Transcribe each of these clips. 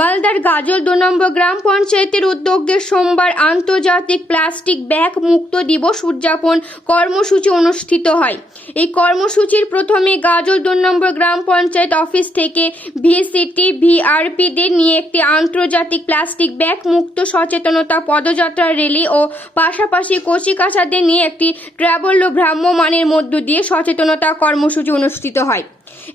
মালদার গাজল দু নম্বর গ্রাম পঞ্চায়েতের উদ্যোগে সোমবার আন্তর্জাতিক প্লাস্টিক ব্যাগ মুক্ত দিবস উদযাপন কর্মসূচি অনুষ্ঠিত হয়। এই কর্মসূচির প্রথমে গাজল দু নম্বর গ্রাম পঞ্চায়েত অফিস থেকে ভিসিটি, ভিআরপিদের নিয়ে একটি আন্তর্জাতিক প্লাস্টিক ব্যাগ মুক্ত সচেতনতা পদযাত্রা র্যালি ও পাশাপাশি কচিকাচাদের নিয়ে একটি ট্রাভেল ও ভ্রাম্যমানের মধ্য দিয়ে সচেতনতা কর্মসূচি অনুষ্ঠিত হয়।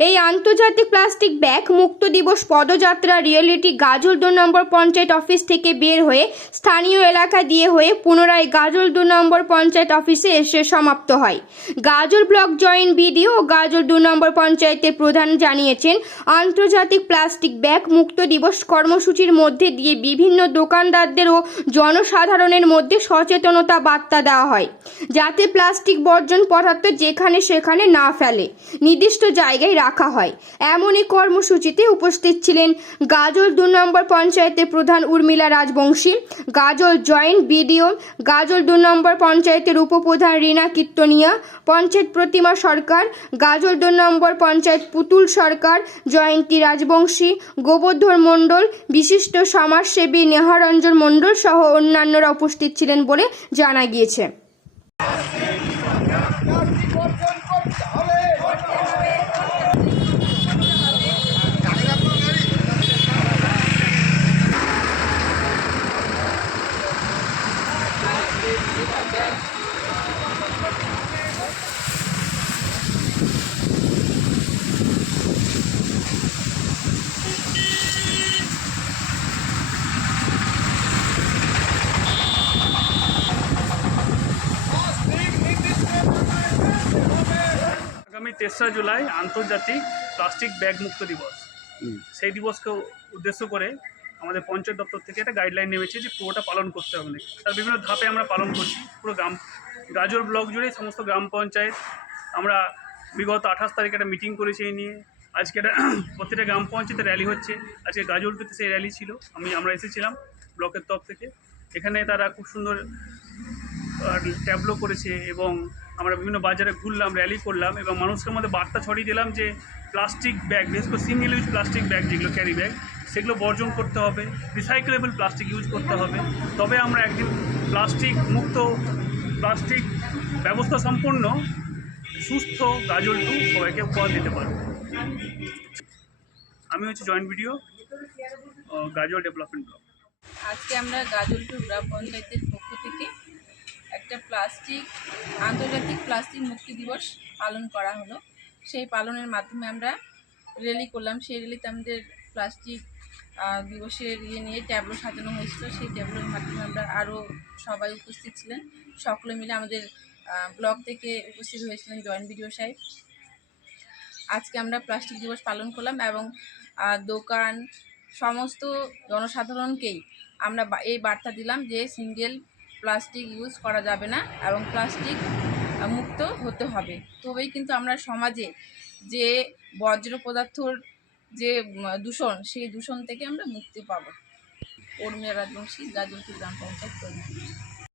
এই আন্তর্জাতিক প্লাস্টিক ব্যাগ মুক্ত দিবস পদযাত্রা রিয়েলিটি গাজল দু নম্বর পঞ্চায়েত অফিস থেকে বের হয়ে স্থানীয় এলাকা দিয়ে হয়ে পুনরায় গাজল দু নম্বর পঞ্চায়েত অফিসে এসে সমাপ্ত হয়। গাজল ব্লক জয়েন্ট বিডিও ও গাজল দু নম্বর পঞ্চায়েতের প্রধান জানিয়েছেন, আন্তর্জাতিক প্লাস্টিক ব্যাগ মুক্ত দিবস কর্মসূচির মধ্যে দিয়ে বিভিন্ন দোকানদারদের ও জনসাধারণের মধ্যে সচেতনতা বার্তা দেওয়া হয়, যাতে প্লাস্টিক বর্জন পদার্থ যেখানে সেখানে না ফেলে। নির্দিষ্ট জায়গায় রাখা হয়। এমনই কর্মসূচিতে উপস্থিত ছিলেন গাজল দু নম্বর পঞ্চায়েতের প্রধান উর্মিলা রাজবংশী, গাজল জয়েন্ট বিডিও, গাজল দু নম্বর পঞ্চায়েতের উপপ্রধান রীনা কীর্তনিয়া, পঞ্চায়েত প্রতিমা সরকার, গাজল দু নম্বর পঞ্চায়েত পুতুল সরকার, জয়ন্তী রাজবংশী, গোবর্ধন মণ্ডল, বিশিষ্ট সমাজসেবী নেহারঞ্জন মণ্ডল সহ অন্যান্যরা উপস্থিত ছিলেন বলে জানা গিয়েছে। আগামী তেসরা জুলাই আন্তর্জাতিক প্লাস্টিক ব্যাগ মুক্ত দিবস সেই দিবসকে উদ্দেশ্য করে আমাদের পঞ্চায়েত দপ্তর থেকে একটা গাইডলাইন নেমেছে যে পুরোটা পালন করতে হবে তার বিভিন্ন ধাপে আমরা পালন করছি, পুরো গ্রাম, গাজর ব্লক জুড়ে সমস্ত গ্রাম পঞ্চায়েত। আমরা বিগত আঠাশ তারিখে একটা মিটিং করেছি এই নিয়ে। আজকে একটা প্রত্যেকটা গ্রাম পঞ্চায়েতে র্যালি হচ্ছে। আজকে গাজলটিতে সেই র্যালি ছিল। আমি, আমরা এসেছিলাম ব্লকের তরফ থেকে। এখানে তারা খুব সুন্দর ট্যাবলো করেছে এবং আমরা বিভিন্ন বাজারে ঘুরলাম র্যালি করলাম এবং মানুষের মধ্যে বার্তা ছড়িয়ে দিলাম যে প্লাস্টিক ব্যাগ বিশেষ করে সিঙ্গেল ইউজ প্লাস্টিক ব্যাগ যেগুলো ক্যারি ব্যাগ সেগুলো বর্জন করতে হবে রিসাইকেলেবল প্লাস্টিক ইউজ করতে হবে। তবে আমরা একদিন প্লাস্টিক মুক্ত প্লাস্টিক ব্যবস্থা সম্পন্ন, সুস্থ গাজল টু সবাইকে উপহার দিতে পারব। আমি হচ্ছে joint BDO Gazole development block আজকে আমরা গাজলপুর গ্রাম পঞ্চায়েতের পক্ষ থেকে একটা প্লাস্টিক আন্তর্জাতিক প্লাস্টিক মুক্তি দিবস পালন করা হলো। সেই পালনের মাধ্যমে আমরা র্যালি করলাম। সেই র্যালিতে আমাদের প্লাস্টিক দিবসের ইয়ে নিয়ে ট্যাবলো সাজানো হয়েছিল। সেই ট্যাবলোর মাধ্যমে আমরা আরও সবাই উপস্থিত ছিলেন। সকলে মিলে আমাদের ব্লক থেকে উপস্থিত হয়েছিলেন জয়েন্ট বিডিও সাহেব। আজকে আমরা প্লাস্টিক দিবস পালন করলাম এবং দোকান সমস্ত জনসাধারণকেই আমরা এই বার্তা দিলাম যে সিঙ্গেল প্লাস্টিক ইউজ করা যাবে না এবং প্লাস্টিক মুক্ত হতে হবে। তবেই কিন্তু আমরা সমাজে যে বজ্র পদার্থর যে দূষণ সেই দূষণ থেকে আমরা মুক্তি পাবো। উর্মিয়া রাজবংশী গাজলপুর গ্রাম পঞ্চায়েত